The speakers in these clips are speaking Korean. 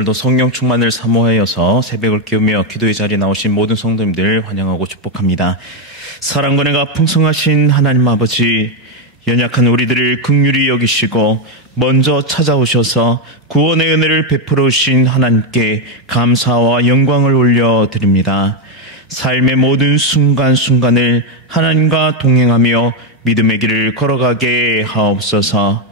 오늘도 성령 충만을 사모하여서 새벽을 깨우며 기도의 자리에 나오신 모든 성도님들 환영하고 축복합니다. 사랑과 은혜가 풍성하신 하나님 아버지, 연약한 우리들을 긍휼히 여기시고 먼저 찾아오셔서 구원의 은혜를 베풀어 오신 하나님께 감사와 영광을 올려드립니다. 삶의 모든 순간순간을 하나님과 동행하며 믿음의 길을 걸어가게 하옵소서.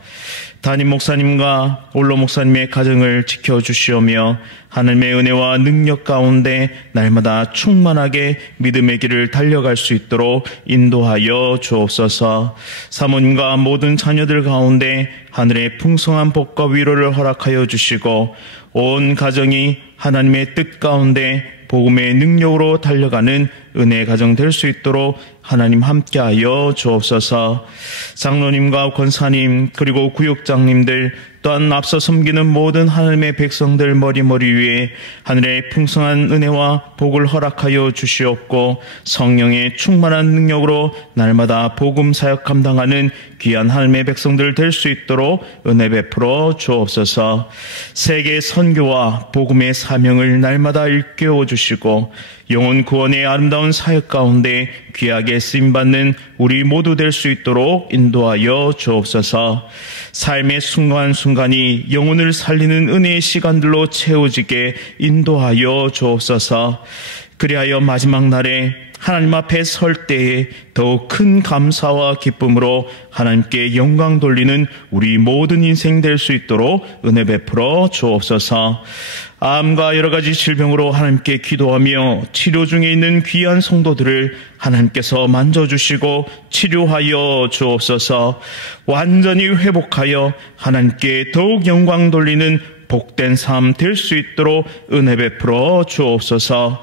담임 목사님과 올로 목사님의 가정을 지켜주시오며 하나님의 은혜와 능력 가운데 날마다 충만하게 믿음의 길을 달려갈 수 있도록 인도하여 주옵소서. 사모님과 모든 자녀들 가운데 하늘의 풍성한 복과 위로를 허락하여 주시고 온 가정이 하나님의 뜻 가운데 복음의 능력으로 달려가는 은혜의 가정 될 수 있도록 하나님 함께하여 주옵소서. 장로님과 권사님 그리고 구역장님들 또한 앞서 섬기는 모든 하나님의 백성들 머리 위에 하늘의 풍성한 은혜와 복을 허락하여 주시옵고 성령의 충만한 능력으로 날마다 복음 사역 감당하는 귀한 하나님의 백성들 될 수 있도록 은혜 베풀어 주옵소서. 세계 선교와 복음의 사명을 날마다 일깨워 주시고 영혼 구원의 아름다운 사역 가운데 귀하게 쓰임받는 우리 모두 될 수 있도록 인도하여 주옵소서. 삶의 순간순간이 영혼을 살리는 은혜의 시간들로 채워지게 인도하여 주옵소서. 그리하여 마지막 날에 하나님 앞에 설 때에 더욱 큰 감사와 기쁨으로 하나님께 영광 돌리는 우리 모든 인생 될 수 있도록 은혜 베풀어 주옵소서. 암과 여러 가지 질병으로 하나님께 기도하며 치료 중에 있는 귀한 성도들을 하나님께서 만져주시고 치료하여 주옵소서. 완전히 회복하여 하나님께 더욱 영광 돌리는 복된 삶 될 수 있도록 은혜 베풀어 주옵소서.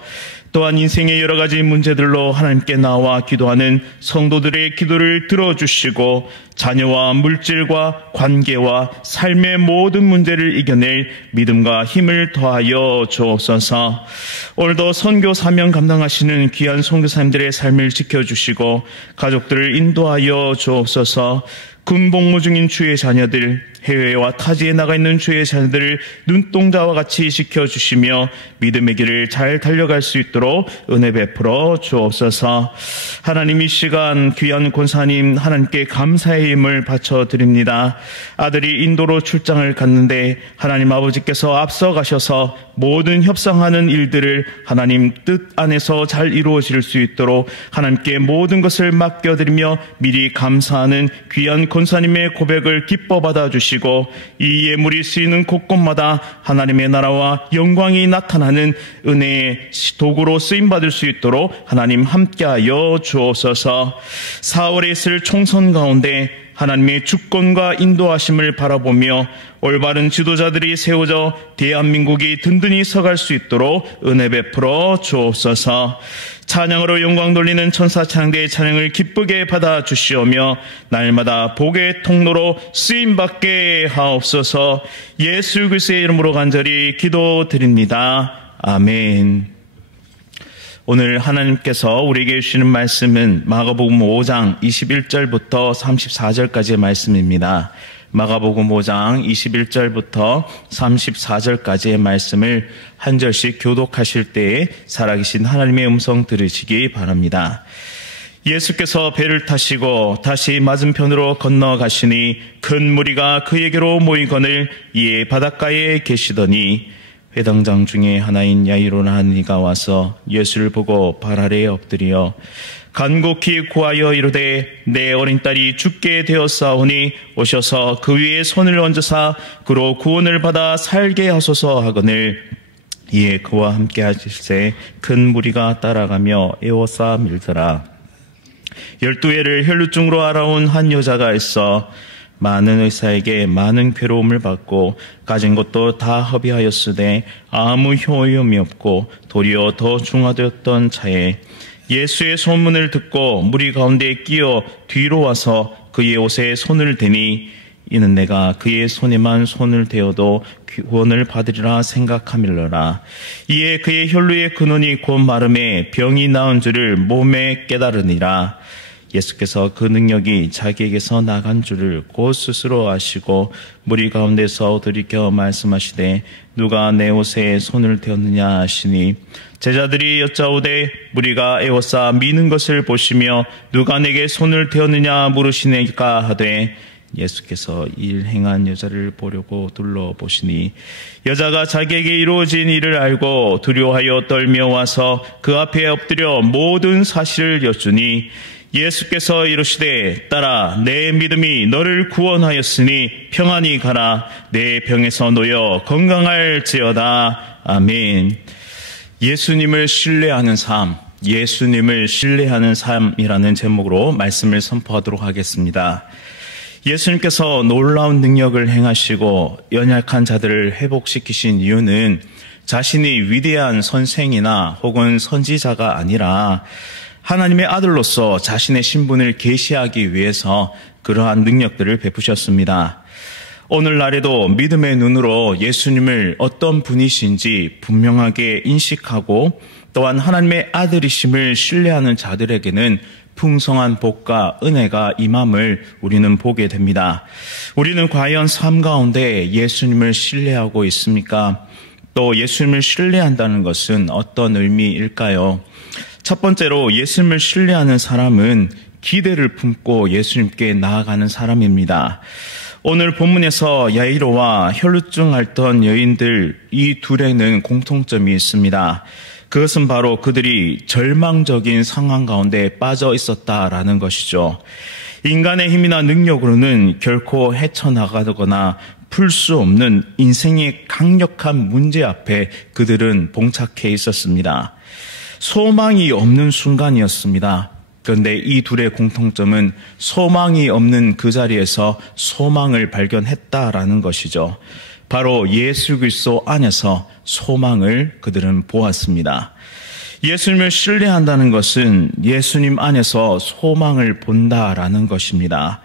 또한 인생의 여러 가지 문제들로 하나님께 나와 기도하는 성도들의 기도를 들어주시고 자녀와 물질과 관계와 삶의 모든 문제를 이겨낼 믿음과 힘을 더하여 주옵소서. 오늘도 선교 사명 감당하시는 귀한 선교사님들의 삶을 지켜주시고 가족들을 인도하여 주옵소서. 군복무 중인 주의 자녀들, 해외와 타지에 나가 있는 주의 자녀들을 눈동자와 같이 지켜주시며 믿음의 길을 잘 달려갈 수 있도록 은혜 베풀어 주옵소서. 하나님, 이 시간 귀한 권사님 하나님께 감사의 힘을 바쳐드립니다. 아들이 인도로 출장을 갔는데 하나님 아버지께서 앞서 가셔서 모든 협상하는 일들을 하나님 뜻 안에서 잘 이루어질 수 있도록 하나님께 모든 것을 맡겨드리며 미리 감사하는 귀한 권사님의 고백을 기뻐 받아주시고 이 예물이 쓰이는 곳곳마다 하나님의 나라와 영광이 나타나는 은혜의 도구로 쓰임받을 수 있도록 하나님 함께하여 주옵소서. 4월에 있을 총선 가운데 하나님의 주권과 인도하심을 바라보며 올바른 지도자들이 세워져 대한민국이 든든히 서갈 수 있도록 은혜 베풀어 주옵소서. 찬양으로 영광 돌리는 천사찬양대의 찬양을 기쁘게 받아주시오며 날마다 복의 통로로 쓰임받게 하옵소서. 예수 그리스도의 이름으로 간절히 기도드립니다. 아멘. 오늘 하나님께서 우리에게 주시는 말씀은 마가복음 5장 21절부터 34절까지의 말씀입니다. 마가복음 5장 21절부터 34절까지의 말씀을 한 절씩 교독하실 때에 살아계신 하나님의 음성 들으시기 바랍니다. 예수께서 배를 타시고 다시 맞은편으로 건너가시니 큰 무리가 그에게로 모이거늘 이에 바닷가에 계시더니 회당장 중에 하나인 야이로라 하는 이가 와서 예수를 보고 발 아래에 엎드려 간곡히 구하여 이르되 내 어린 딸이 죽게 되었사오니 오셔서 그 위에 손을 얹으사 그로 구원을 받아 살게 하소서 하거늘 이에 그와 함께 하실새 큰 무리가 따라가며 에워싸 밀더라. 12해를 혈루증으로 알아온 한 여자가 있어 많은 의사에게 많은 괴로움을 받고 가진 것도 다 허비하였으되 아무 효용이 없고 도리어 더 중화되었던 차에 예수의 소문을 듣고 무리 가운데 끼어 뒤로 와서 그의 옷에 손을 대니 이는 내가 그의 손에만 손을 대어도 구원을 받으리라 생각하밀러라. 이에 그의 혈루의 근원이 곧 마름에 병이 나은 줄을 몸에 깨달으니라. 예수께서 그 능력이 자기에게서 나간 줄을 곧 스스로 아시고 무리 가운데서 들이켜 말씀하시되 누가 내 옷에 손을 대었느냐 하시니 제자들이 여짜오되 무리가 에워싸 미는 것을 보시며 누가 내게 손을 대었느냐 물으시니까 하되 예수께서 일 행한 여자를 보려고 둘러보시니 여자가 자기에게 이루어진 일을 알고 두려워하여 떨며 와서 그 앞에 엎드려 모든 사실을 여쭈니 예수께서 이르시되 딸아 내 믿음이 너를 구원하였으니 평안히 가라 내 병에서 놓여 건강할지어다. 아멘. 예수님을 신뢰하는 삶, 예수님을 신뢰하는 삶이라는 제목으로 말씀을 선포하도록 하겠습니다. 예수님께서 놀라운 능력을 행하시고 연약한 자들을 회복시키신 이유는 자신이 위대한 선생이나 혹은 선지자가 아니라 하나님의 아들로서 자신의 신분을 계시하기 위해서 그러한 능력들을 베푸셨습니다. 오늘날에도 믿음의 눈으로 예수님을 어떤 분이신지 분명하게 인식하고 또한 하나님의 아들이심을 신뢰하는 자들에게는 풍성한 복과 은혜가 임함을 우리는 보게 됩니다. 우리는 과연 삶 가운데 예수님을 신뢰하고 있습니까? 또 예수님을 신뢰한다는 것은 어떤 의미일까요? 첫 번째로 예수님을 신뢰하는 사람은 기대를 품고 예수님께 나아가는 사람입니다. 오늘 본문에서 야이로와 혈루증 앓던 여인들 이 둘에는 공통점이 있습니다. 그것은 바로 그들이 절망적인 상황 가운데 빠져 있었다라는 것이죠. 인간의 힘이나 능력으로는 결코 헤쳐나가거나 풀 수 없는 인생의 강력한 문제 앞에 그들은 봉착해 있었습니다. 소망이 없는 순간이었습니다. 그런데 이 둘의 공통점은 소망이 없는 그 자리에서 소망을 발견했다라는 것이죠. 바로 예수 그리스도 안에서 소망을 그들은 보았습니다. 예수님을 신뢰한다는 것은 예수님 안에서 소망을 본다라는 것입니다.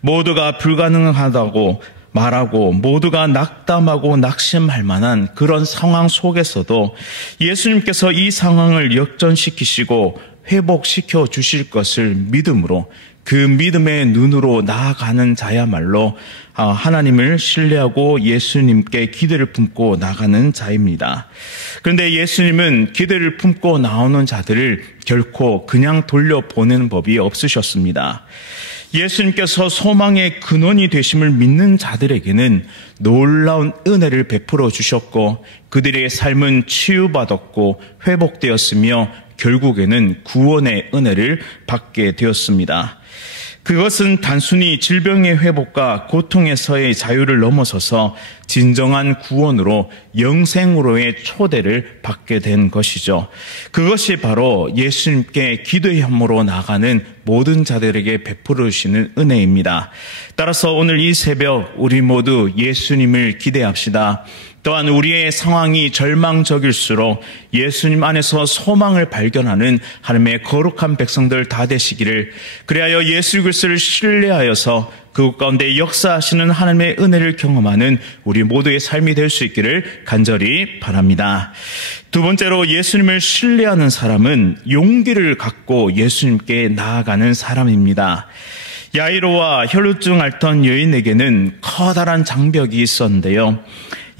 모두가 불가능하다고 말하고 모두가 낙담하고 낙심할 만한 그런 상황 속에서도 예수님께서 이 상황을 역전시키시고 회복시켜 주실 것을 믿음으로 그 믿음의 눈으로 나아가는 자야말로 하나님을 신뢰하고 예수님께 기대를 품고 나가는 자입니다. 그런데 예수님은 기대를 품고 나오는 자들을 결코 그냥 돌려보내는 법이 없으셨습니다. 예수님께서 소망의 근원이 되심을 믿는 자들에게는 놀라운 은혜를 베풀어 주셨고 그들의 삶은 치유받았고 회복되었으며 결국에는 구원의 은혜를 받게 되었습니다. 그것은 단순히 질병의 회복과 고통에서의 자유를 넘어서서 진정한 구원으로 영생으로의 초대를 받게 된 것이죠. 그것이 바로 예수님께 기도함으로 나가는 모든 자들에게 베풀어 주시는 은혜입니다. 따라서 오늘 이 새벽 우리 모두 예수님을 기대합시다. 또한 우리의 상황이 절망적일수록 예수님 안에서 소망을 발견하는 하나님의 거룩한 백성들 다 되시기를, 그리하여 예수 그리스도를 신뢰하여서 그곳 가운데 역사하시는 하나님의 은혜를 경험하는 우리 모두의 삶이 될 수 있기를 간절히 바랍니다. 두 번째로 예수님을 신뢰하는 사람은 용기를 갖고 예수님께 나아가는 사람입니다. 야이로와 혈루증 앓던 여인에게는 커다란 장벽이 있었는데요.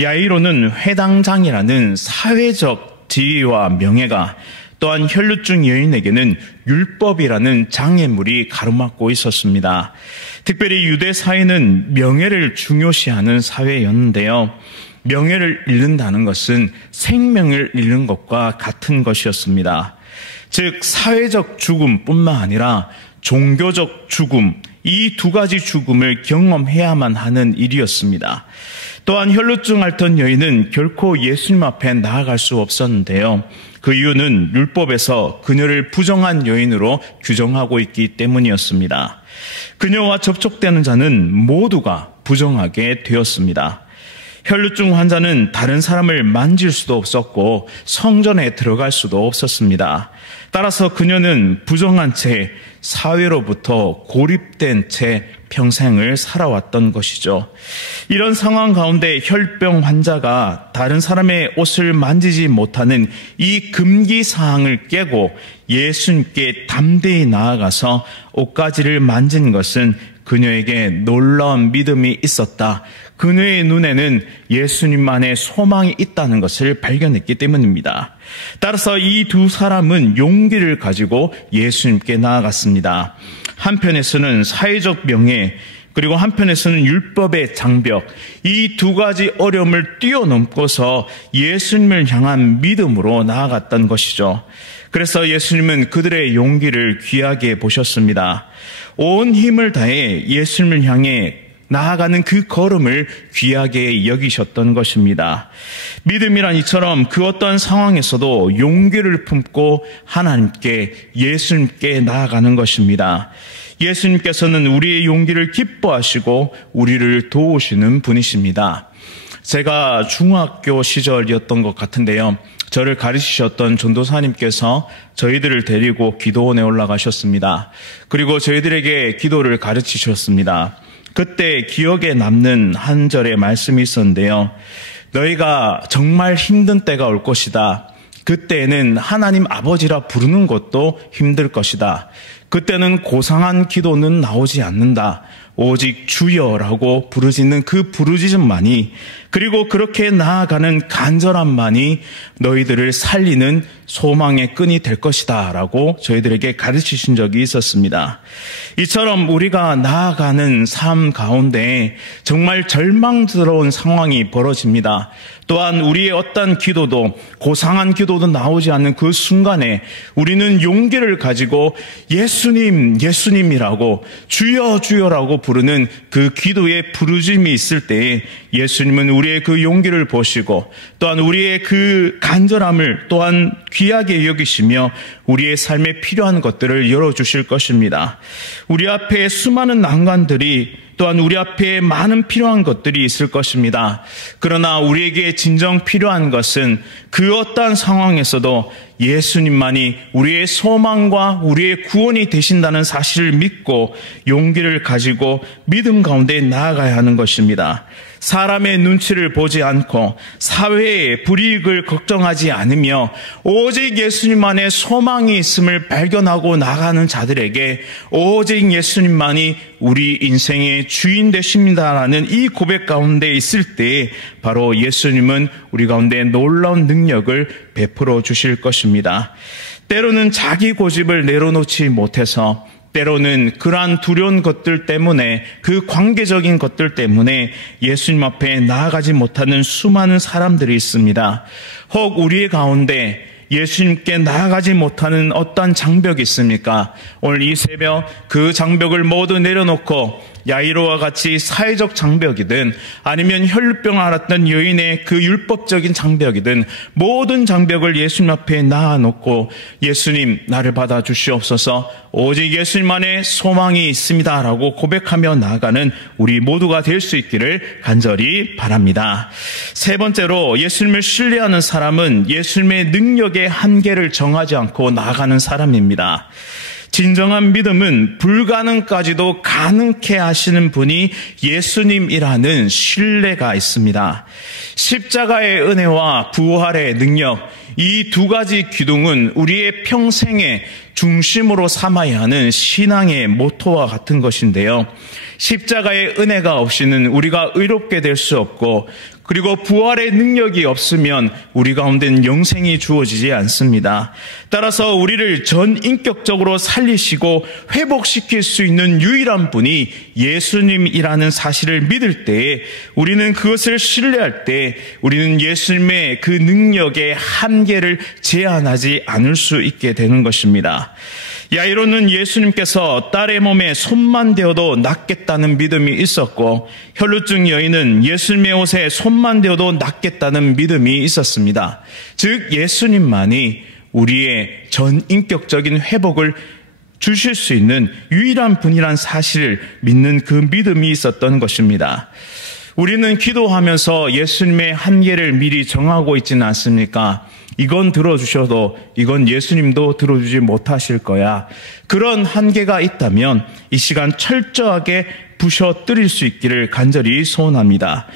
야이로는 회당장이라는 사회적 지위와 명예가, 또한 혈루증 여인에게는 율법이라는 장애물이 가로막고 있었습니다. 특별히 유대 사회는 명예를 중요시하는 사회였는데요. 명예를 잃는다는 것은 생명을 잃는 것과 같은 것이었습니다. 즉 사회적 죽음뿐만 아니라 종교적 죽음, 이 두 가지 죽음을 경험해야만 하는 일이었습니다. 또한 혈루증 앓던 여인은 결코 예수님 앞에 나아갈 수 없었는데요. 그 이유는 율법에서 그녀를 부정한 여인으로 규정하고 있기 때문이었습니다. 그녀와 접촉되는 자는 모두가 부정하게 되었습니다. 혈루증 환자는 다른 사람을 만질 수도 없었고 성전에 들어갈 수도 없었습니다. 따라서 그녀는 부정한 채 사회로부터 고립된 채 평생을 살아왔던 것이죠. 이런 상황 가운데 혈병 환자가 다른 사람의 옷을 만지지 못하는 이 금기 사항을 깨고 예수님께 담대히 나아가서 옷가지를 만진 것은 그녀에게 놀라운 믿음이 있었다. 그녀의 눈에는 예수님만의 소망이 있다는 것을 발견했기 때문입니다. 따라서 이 두 사람은 용기를 가지고 예수님께 나아갔습니다. 한편에서는 사회적 명예, 그리고 한편에서는 율법의 장벽, 이 두 가지 어려움을 뛰어넘고서 예수님을 향한 믿음으로 나아갔던 것이죠. 그래서 예수님은 그들의 용기를 귀하게 보셨습니다. 온 힘을 다해 예수님을 향해 나아가는 그 걸음을 귀하게 여기셨던 것입니다. 믿음이란 이처럼 그 어떤 상황에서도 용기를 품고 하나님께, 예수님께 나아가는 것입니다. 예수님께서는 우리의 용기를 기뻐하시고 우리를 도우시는 분이십니다. 제가 중학교 시절이었던 것 같은데요. 저를 가르치셨던 전도사님께서 저희들을 데리고 기도원에 올라가셨습니다. 그리고 저희들에게 기도를 가르치셨습니다. 그때 기억에 남는 한 절의 말씀이 있었는데요. 너희가 정말 힘든 때가 올 것이다. 그때는 하나님 아버지라 부르는 것도 힘들 것이다. 그때는 고상한 기도는 나오지 않는다. 오직 주여라고 부르짖는 그 부르짖음만이, 그리고 그렇게 나아가는 간절함만이 너희들을 살리는 소망의 끈이 될 것이다 라고 저희들에게 가르치신 적이 있었습니다. 이처럼 우리가 나아가는 삶 가운데 정말 절망스러운 상황이 벌어집니다. 또한 우리의 어떤 기도도, 고상한 기도도 나오지 않는 그 순간에 우리는 용기를 가지고 예수님, 예수님이라고, 주여, 주여라고 부르는 그 기도의 부르짐이 있을 때에 예수님은 우리의 그 용기를 보시고 또한 우리의 그 간절함을 또한 귀하게 여기시며 우리의 삶에 필요한 것들을 열어주실 것입니다. 우리 앞에 수많은 난관들이, 또한 우리 앞에 많은 필요한 것들이 있을 것입니다. 그러나 우리에게 진정 필요한 것은 그 어떠한 상황에서도 예수님만이 우리의 소망과 우리의 구원이 되신다는 사실을 믿고 용기를 가지고 믿음 가운데 나아가야 하는 것입니다. 사람의 눈치를 보지 않고 사회의 불이익을 걱정하지 않으며 오직 예수님만의 소망이 있음을 발견하고 나가는 자들에게 오직 예수님만이 우리 인생의 주인 되십니다라는 이 고백 가운데 있을 때 바로 예수님은 우리 가운데 놀라운 능력을 베풀어 주실 것입니다. 때로는 자기 고집을 내려놓지 못해서, 때로는 그러한 두려운 것들 때문에, 그 관계적인 것들 때문에 예수님 앞에 나아가지 못하는 수많은 사람들이 있습니다. 혹 우리 가운데 예수님께 나아가지 못하는 어떠한 장벽이 있습니까? 오늘 이 새벽 그 장벽을 모두 내려놓고 야이로와 같이 사회적 장벽이든 아니면 혈루병을 앓았던 여인의 그 율법적인 장벽이든 모든 장벽을 예수님 앞에 낳아놓고 예수님 나를 받아주시옵소서, 오직 예수님만의 소망이 있습니다라고 고백하며 나아가는 우리 모두가 될 수 있기를 간절히 바랍니다. 세 번째로, 예수님을 신뢰하는 사람은 예수님의 능력의 한계를 정하지 않고 나아가는 사람입니다. 진정한 믿음은 불가능까지도 가능케 하시는 분이 예수님이라는 신뢰가 있습니다. 십자가의 은혜와 부활의 능력, 이 두 가지 기둥은 우리의 평생의 중심으로 삼아야 하는 신앙의 모토와 같은 것인데요. 십자가의 은혜가 없이는 우리가 의롭게 될 수 없고, 그리고 부활의 능력이 없으면 우리 가운데는 영생이 주어지지 않습니다. 따라서 우리를 전인격적으로 살리시고 회복시킬 수 있는 유일한 분이 예수님이라는 사실을 믿을 때에, 우리는 그것을 신뢰할 때 우리는 예수님의 그 능력의 한계를 제한하지 않을 수 있게 되는 것입니다. 야이로는 예수님께서 딸의 몸에 손만 대어도 낫겠다는 믿음이 있었고, 혈루증 여인은 예수님의 옷에 손만 대어도 낫겠다는 믿음이 있었습니다. 즉 예수님만이 우리의 전인격적인 회복을 주실 수 있는 유일한 분이란 사실을 믿는 그 믿음이 있었던 것입니다. 우리는 기도하면서 예수님의 한계를 미리 정하고 있지는 않습니까? 이건 들어주셔도 이건 예수님도 들어주지 못하실 거야. 그런 한계가 있다면 이 시간 철저하게 부셔뜨릴 수 있기를 간절히 소원합니다.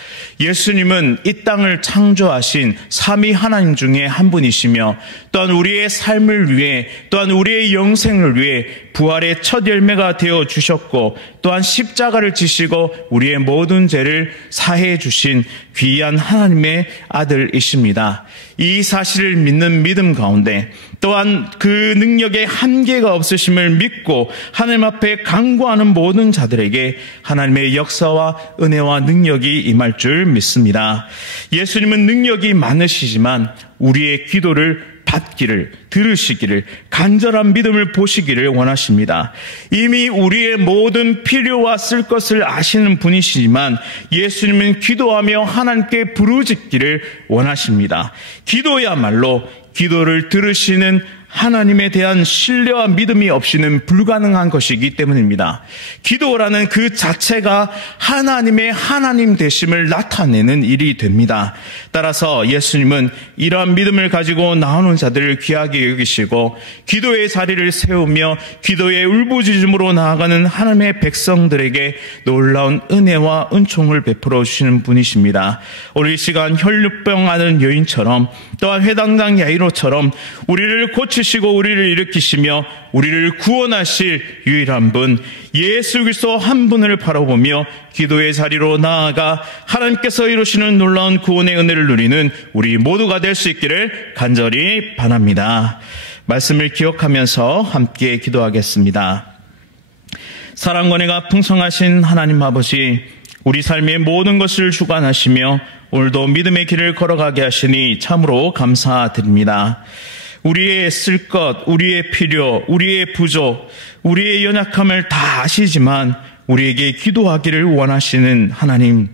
예수님은 이 땅을 창조하신 삼위 하나님 중에 한 분이시며 또한 우리의 삶을 위해 또한 우리의 영생을 위해 부활의 첫 열매가 되어 주셨고 또한 십자가를 지시고 우리의 모든 죄를 사해 주신 귀한 하나님의 아들이십니다. 이 사실을 믿는 믿음 가운데 또한 그 능력에 한계가 없으심을 믿고 하나님 앞에 간구하는 모든 자들에게 하나님의 역사와 은혜와 능력이 임할 줄 믿습니다. 예수님은 능력이 많으시지만 우리의 기도를 받기를, 들으시기를, 간절한 믿음을 보시기를 원하십니다. 이미 우리의 모든 필요와 쓸 것을 아시는 분이시지만 예수님은 기도하며 하나님께 부르짖기를 원하십니다. 기도야말로 기도를 들으시는 하나님에 대한 신뢰와 믿음이 없이는 불가능한 것이기 때문입니다. 기도라는 그 자체가 하나님의 하나님 되심을 나타내는 일이 됩니다. 따라서 예수님은 이러한 믿음을 가지고 나오는 자들을 귀하게 여기시고 기도의 자리를 세우며 기도의 울부짖음으로 나아가는 하나님의 백성들에게 놀라운 은혜와 은총을 베풀어 주시는 분이십니다. 오늘 이 시간 혈루병 앓은 여인처럼 또한 회당장 야이로처럼 우리를 고치시고 우리를 일으키시며 우리를 구원하실 유일한 분 예수 그리스도 한 분을 바라보며 기도의 자리로 나아가 하나님께서 이루시는 놀라운 구원의 은혜를 누리는 우리 모두가 될 수 있기를 간절히 바랍니다. 말씀을 기억하면서 함께 기도하겠습니다. 사랑과 은혜가 풍성하신 하나님 아버지, 우리 삶의 모든 것을 주관하시며 오늘도 믿음의 길을 걸어가게 하시니 참으로 감사드립니다. 우리의 쓸 것, 우리의 필요, 우리의 부족, 우리의 연약함을 다 아시지만 우리에게 기도하기를 원하시는 하나님,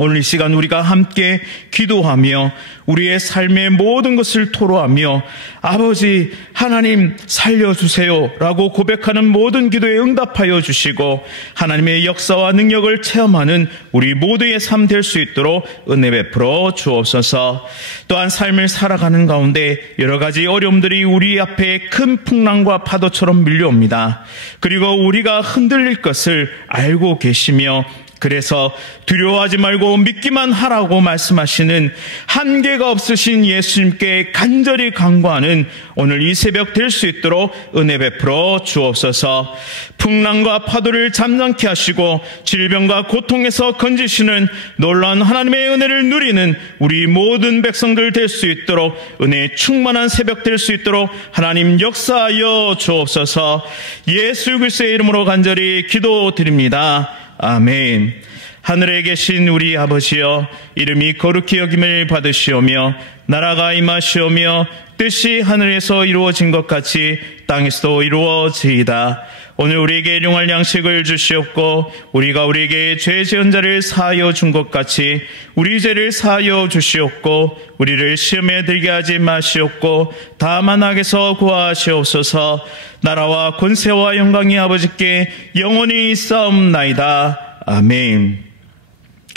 오늘 이 시간 우리가 함께 기도하며 우리의 삶의 모든 것을 토로하며 아버지 하나님 살려주세요 라고 고백하는 모든 기도에 응답하여 주시고 하나님의 역사와 능력을 체험하는 우리 모두의 삶 될 수 있도록 은혜 베풀어 주옵소서. 또한 삶을 살아가는 가운데 여러 가지 어려움들이 우리 앞에 큰 풍랑과 파도처럼 밀려옵니다. 그리고 우리가 흔들릴 것을 알고 계시며 그래서 두려워하지 말고 믿기만 하라고 말씀하시는 한계가 없으신 예수님께 간절히 간구하는 오늘 이 새벽 될 수 있도록 은혜 베풀어 주옵소서. 풍랑과 파도를 잠잠케 하시고 질병과 고통에서 건지시는 놀라운 하나님의 은혜를 누리는 우리 모든 백성들 될 수 있도록 은혜의 충만한 새벽 될 수 있도록 하나님 역사하여 주옵소서. 예수 그리스도의 이름으로 간절히 기도드립니다. 아멘. 하늘에 계신 우리 아버지여, 이름이 거룩히 여김을 받으시오며 나라가 임하시오며 뜻이 하늘에서 이루어진 것 같이 땅에서도 이루어지이다. 오늘 우리에게 일용할 양식을 주시옵고 우리가 우리에게 죄 지은 자를 사하여 준 것 같이 우리 죄를 사하여 주시옵고 우리를 시험에 들게 하지 마시옵고 다만 악에서 구하시옵소서. 나라와 권세와 영광이 아버지께 영원히 있사옵나이다. 아멘.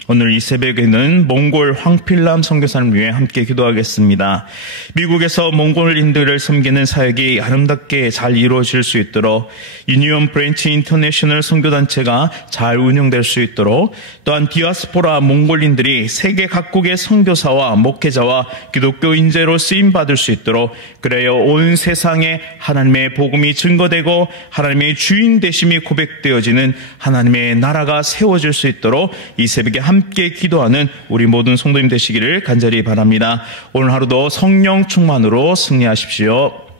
오늘 이 새벽에는 몽골 황필남 선교사를 위해 함께 기도하겠습니다. 미국에서 몽골인들을 섬기는 사역이 아름답게 잘 이루어질 수 있도록 유니온 브랜치 인터내셔널 선교단체가 잘 운영될 수 있도록 또한 디아스포라 몽골인들이 세계 각국의 선교사와 목회자와 기독교 인재로 쓰임받을 수 있도록 그래야 온 세상에 하나님의 복음이 증거되고 하나님의 주인 되심이 고백되어지는 하나님의 나라가 세워질 수 있도록 이 새벽에 함께 기도하는 우리 모든 성도님 되시기를 간절히 바랍니다. 오늘 하루도 성령 충만으로 승리하십시오.